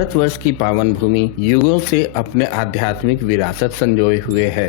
भारतवर्ष की पावन भूमि युगों से अपने आध्यात्मिक विरासत संजोए हुए है।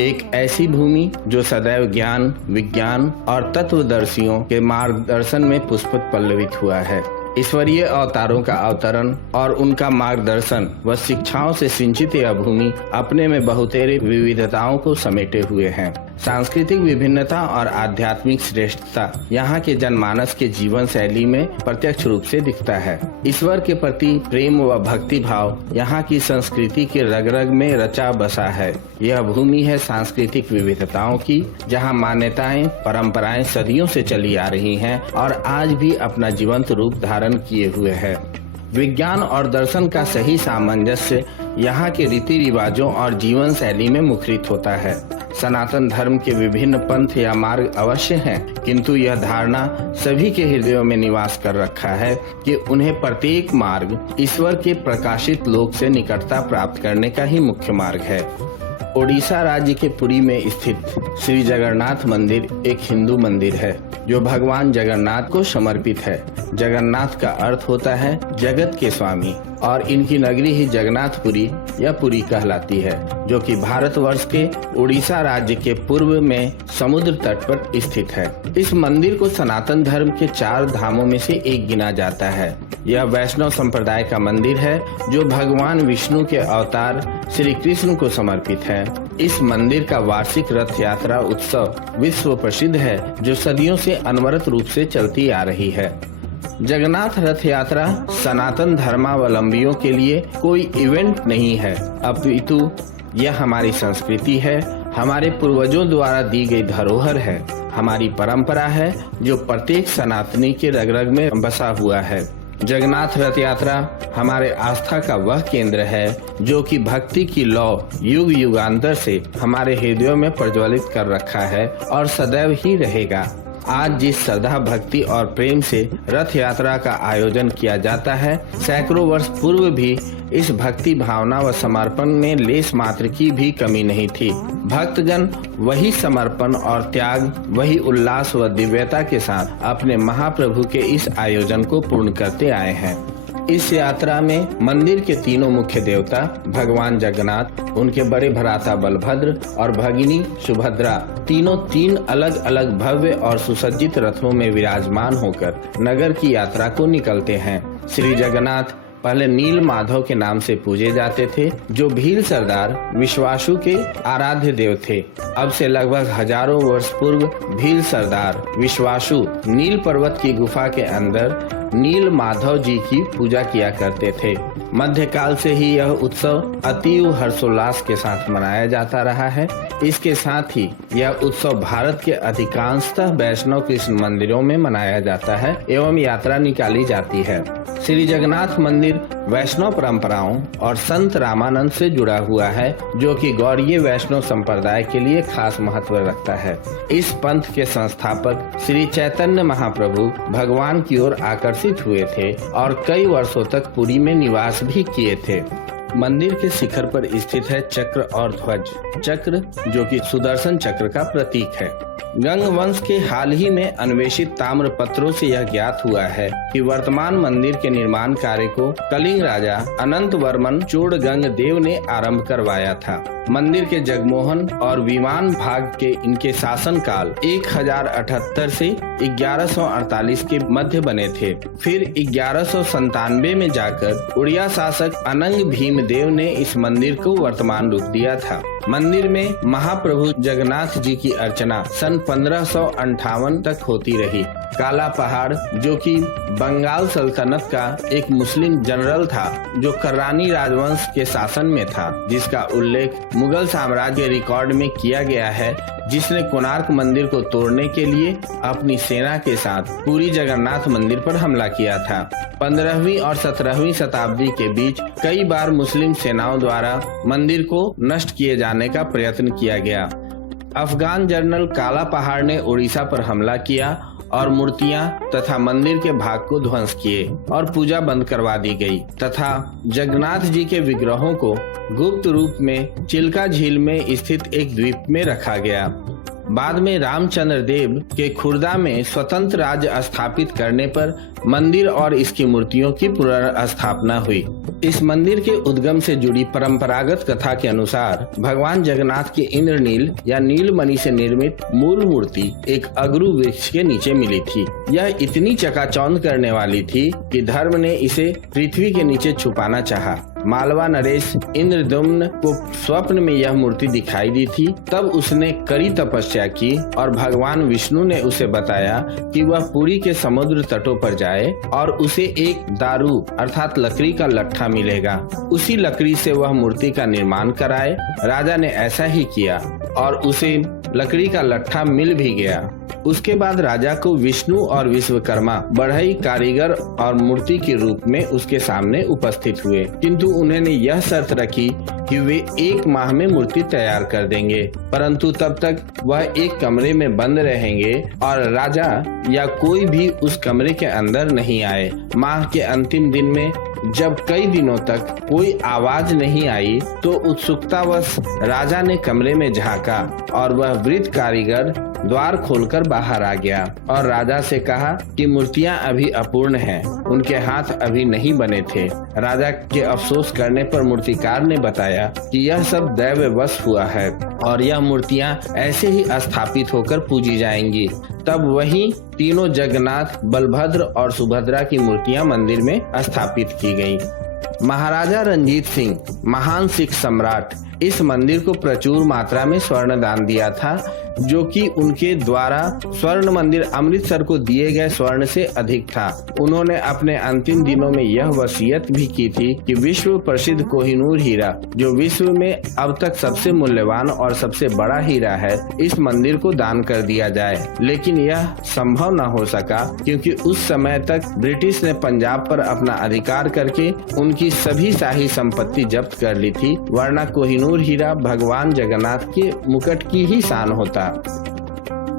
एक ऐसी भूमि जो सदैव ज्ञान, विज्ञान और तत्वदर्शियों के मार्गदर्शन में पुष्पित पल्लवित हुआ है। ईश्वरीय अवतारों का अवतरण और उनका मार्गदर्शन व शिक्षाओं से सिंचित यह भूमि अपने में बहुतेरे विविधताओं को समेटे हुए है। सांस्कृतिक विभिन्नता और आध्यात्मिक श्रेष्ठता यहाँ के जनमानस के जीवन शैली में प्रत्यक्ष रूप से दिखता है। ईश्वर के प्रति प्रेम व भक्ति भाव यहाँ की संस्कृति के रग रग में रचा बसा है। यह भूमि है सांस्कृतिक विविधताओं की, जहाँ मान्यताएं, परंपराएं सदियों से चली आ रही हैं और आज भी अपना जीवंत रूप धारण किए हुए है। विज्ञान और दर्शन का सही सामंजस्य यहाँ के रीति रिवाजों और जीवन शैली में मुखरित होता है। सनातन धर्म के विभिन्न पंथ या मार्ग अवश्य हैं, किंतु यह धारणा सभी के हृदयों में निवास कर रखा है कि उन्हें प्रत्येक मार्ग ईश्वर के प्रकाशित लोक से निकटता प्राप्त करने का ही मुख्य मार्ग है। ओडिशा राज्य के पुरी में स्थित श्री जगन्नाथ मंदिर एक हिंदू मंदिर है जो भगवान जगन्नाथ को समर्पित है। जगन्नाथ का अर्थ होता है जगत के स्वामी और इनकी नगरी ही जगन्नाथपुरी या पुरी कहलाती है, जो कि भारतवर्ष के उड़ीसा राज्य के पूर्व में समुद्र तट पर स्थित है। इस मंदिर को सनातन धर्म के 4 धामों में से एक गिना जाता है। यह वैष्णव संप्रदाय का मंदिर है जो भगवान विष्णु के अवतार श्री कृष्ण को समर्पित है। इस मंदिर का वार्षिक रथ यात्रा उत्सव विश्व प्रसिद्ध है, जो सदियों से अनवरत रूप से चलती आ रही है। जगन्नाथ रथ यात्रा सनातन धर्मावलंबियों के लिए कोई इवेंट नहीं है, अपितु यह हमारी संस्कृति है, हमारे पूर्वजों द्वारा दी गई धरोहर है, हमारी परंपरा है जो प्रत्येक सनातनी के रग रग में बसा हुआ है। जगन्नाथ रथ यात्रा हमारे आस्था का वह केंद्र है जो कि भक्ति की लौ युग युगांतर से हमारे हृदयों में प्रज्वलित कर रखा है और सदैव ही रहेगा। आज जिस श्रद्धा, भक्ति और प्रेम से रथ यात्रा का आयोजन किया जाता है, सैकड़ों वर्ष पूर्व भी इस भक्ति भावना व समर्पण में लेस मात्र की भी कमी नहीं थी। भक्तगण वही समर्पण और त्याग, वही उल्लास व दिव्यता के साथ अपने महाप्रभु के इस आयोजन को पूर्ण करते आए हैं। इस यात्रा में मंदिर के तीनों मुख्य देवता भगवान जगन्नाथ, उनके बड़े भ्राता बलभद्र और भगिनी सुभद्रा तीनों 3 अलग अलग भव्य और सुसज्जित रथों में विराजमान होकर नगर की यात्रा को निकलते हैं। श्री जगन्नाथ पहले नील माधव के नाम से पूजे जाते थे, जो भील सरदार विश्वासु के आराध्य देव थे। अब से लगभग हजारों वर्ष पूर्व भील सरदार विश्वासु नील पर्वत की गुफा के अंदर नील माधव जी की पूजा किया करते थे। मध्यकाल से ही यह उत्सव अतीव हर्षोल्लास के साथ मनाया जाता रहा है। इसके साथ ही यह उत्सव भारत के अधिकांशतः वैष्णव कृष्ण मंदिरों में मनाया जाता है एवं यात्रा निकाली जाती है। श्री जगन्नाथ मंदिर वैष्णव परंपराओं और संत रामानंद से जुड़ा हुआ है, जो कि गौड़ीय वैष्णव संप्रदाय के लिए खास महत्व रखता है। इस पंथ के संस्थापक श्री चैतन्य महाप्रभु भगवान की ओर आकर्षित हुए थे और कई वर्षों तक पुरी में निवास भी किए थे। मंदिर के शिखर पर स्थित है चक्र और ध्वज। चक्र जो कि सुदर्शन चक्र का प्रतीक है। गंग वंश के हाल ही में अन्वेषित ताम्र पत्रों से यह ज्ञात हुआ है कि वर्तमान मंदिर के निर्माण कार्य को कलिंग राजा अनंत वर्मन चोड़गंग देव ने आरंभ करवाया था। मंदिर के जगमोहन और विमान भाग के इनके शासन काल 1078 से 1148 के मध्य बने थे। फिर 1197 में जाकर उड़िया शासक अनंग भीमदेव ने इस मंदिर को वर्तमान रूप दिया था। मंदिर में महाप्रभु जगन्नाथ जी की अर्चना सन 1558 तक होती रही। काला पहाड़, जो कि बंगाल सल्तनत का एक मुस्लिम जनरल था जो कर्रानी राजवंश के शासन में था, जिसका उल्लेख मुगल साम्राज्य रिकॉर्ड में किया गया है, जिसने कोणार्क मंदिर को तोड़ने के लिए अपनी सेना के साथ पुरी जगन्नाथ मंदिर पर हमला किया था। 15वीं और 17वीं शताब्दी के बीच कई बार मुस्लिम सेनाओं द्वारा मंदिर को नष्ट किए जाने का प्रयत्न किया गया। अफगान जनरल काला पहाड़ ने उड़ीसा पर हमला किया और मूर्तियां तथा मंदिर के भाग को ध्वंस किए और पूजा बंद करवा दी गई तथा जगन्नाथ जी के विग्रहों को गुप्त रूप में चिल्का झील में स्थित एक द्वीप में रखा गया। बाद में रामचंद्र देव के खुर्दा में स्वतंत्र राज्य स्थापित करने पर मंदिर और इसकी मूर्तियों की पुनर्स्थापना हुई। इस मंदिर के उद्गम से जुड़ी परंपरागत कथा के अनुसार भगवान जगन्नाथ के इंद्रनील या नीलमणि से निर्मित मूल मूर्ति एक अगरू वृक्ष के नीचे मिली थी। यह इतनी चकाचौंध करने वाली थी कि धर्म ने इसे पृथ्वी के नीचे छुपाना चाहा। मालवा नरेश इंद्रदुम्न को स्वप्न में यह मूर्ति दिखाई दी थी। तब उसने कड़ी तपस्या की और भगवान विष्णु ने उसे बताया कि वह पुरी के समुद्र तटों पर जाए और उसे एक दारू अर्थात लकड़ी का लट्ठा मिलेगा। उसी लकड़ी से वह मूर्ति का निर्माण कराए। राजा ने ऐसा ही किया और उसे लकड़ी का लट्ठा मिल भी गया। उसके बाद राजा को विष्णु और विश्वकर्मा बढ़ई कारीगर और मूर्ति के रूप में उसके सामने उपस्थित हुए, किंतु उन्होंने यह शर्त रखी कि वे 1 माह में मूर्ति तैयार कर देंगे, परंतु तब तक वह एक कमरे में बंद रहेंगे और राजा या कोई भी उस कमरे के अंदर नहीं आए। माह के अंतिम दिन में जब कई दिनों तक कोई आवाज नहीं आई तो उत्सुकतावश राजा ने कमरे में झांका और वह वृद्ध कारीगर द्वार खोलकर बाहर आ गया और राजा से कहा कि मूर्तियां अभी अपूर्ण हैं, उनके हाथ अभी नहीं बने थे। राजा के अफसोस करने पर मूर्तिकार ने बताया कि यह सब दैववश हुआ है और यह मूर्तियां ऐसे ही स्थापित होकर पूजी जाएंगी। तब वहीं तीनों जगन्नाथ, बलभद्र और सुभद्रा की मूर्तियां मंदिर में स्थापित की गयी। महाराजा रंजीत सिंह, महान सिख सम्राट, इस मंदिर को प्रचुर मात्रा में स्वर्ण दान दिया था, जो कि उनके द्वारा स्वर्ण मंदिर अमृतसर को दिए गए स्वर्ण से अधिक था। उन्होंने अपने अंतिम दिनों में यह वसीयत भी की थी कि विश्व प्रसिद्ध कोहिनूर हीरा, जो विश्व में अब तक सबसे मूल्यवान और सबसे बड़ा हीरा है, इस मंदिर को दान कर दिया जाए। लेकिन यह संभव न हो सका क्योंकि उस समय तक ब्रिटिश ने पंजाब पर अपना अधिकार करके उनकी सभी शाही संपत्ति जब्त कर ली थी, वरना कोहिनूर हीरा भगवान जगन्नाथ के मुकुट की ही शान होता।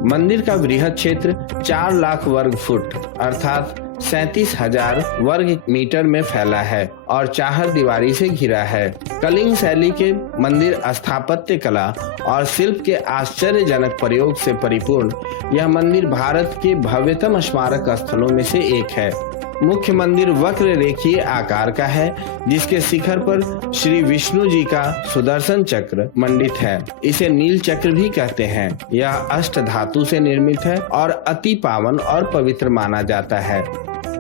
मंदिर का वृहद क्षेत्र 4 लाख वर्ग फुट अर्थात 37,000 वर्ग मीटर में फैला है और 4 दीवारी से घिरा है। कलिंग शैली के मंदिर स्थापत्य कला और शिल्प के आश्चर्यजनक प्रयोग से परिपूर्ण यह मंदिर भारत के भव्यतम स्मारक स्थलों में से एक है। मुख्य मंदिर वक्र रेखीय आकार का है, जिसके शिखर पर श्री विष्णु जी का सुदर्शन चक्र मंडित है। इसे नील चक्र भी कहते हैं। यह अष्ट धातु से निर्मित है और अति पावन और पवित्र माना जाता है।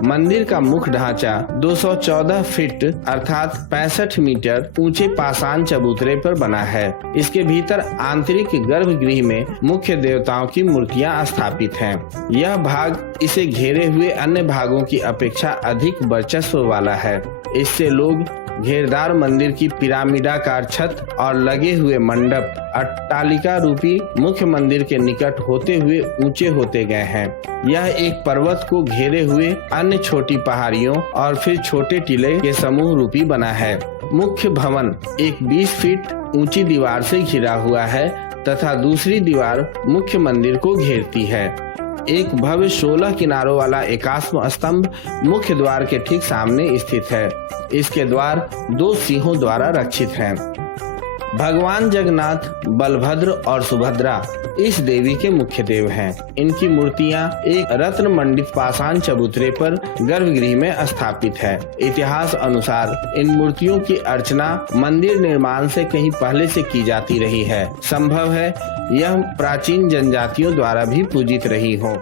मंदिर का मुख्य ढांचा 214 फीट अर्थात 65 मीटर ऊंचे पाषाण चबूतरे पर बना है। इसके भीतर आंतरिक गर्भगृह में मुख्य देवताओं की मूर्तियां स्थापित हैं। यह भाग इसे घेरे हुए अन्य भागों की अपेक्षा अधिक वर्चस्व वाला है। इससे लोग घेरदार मंदिर की पिरामिडाकार छत और लगे हुए मंडप अट्टालिका रूपी मुख्य मंदिर के निकट होते हुए ऊंचे होते गए हैं। यह एक पर्वत को घेरे हुए अन्य छोटी पहाड़ियों और फिर छोटे टीले के समूह रूपी बना है। मुख्य भवन एक 20 फीट ऊंची दीवार से घिरा हुआ है तथा दूसरी दीवार मुख्य मंदिर को घेरती है। एक भव्य 16 किनारों वाला एकास्म स्तंभ मुख्य द्वार के ठीक सामने स्थित है। इसके द्वार 2 सिंहों द्वारा रक्षित हैं। भगवान जगन्नाथ, बलभद्र और सुभद्रा इस देवी के मुख्य देव हैं। इनकी मूर्तियां एक रत्न मंडित पाषाण चबूतरे पर गर्भगृह में स्थापित है। इतिहास अनुसार इन मूर्तियों की अर्चना मंदिर निर्माण से कहीं पहले से की जाती रही है। संभव है यह प्राचीन जनजातियों द्वारा भी पूजित रही हो।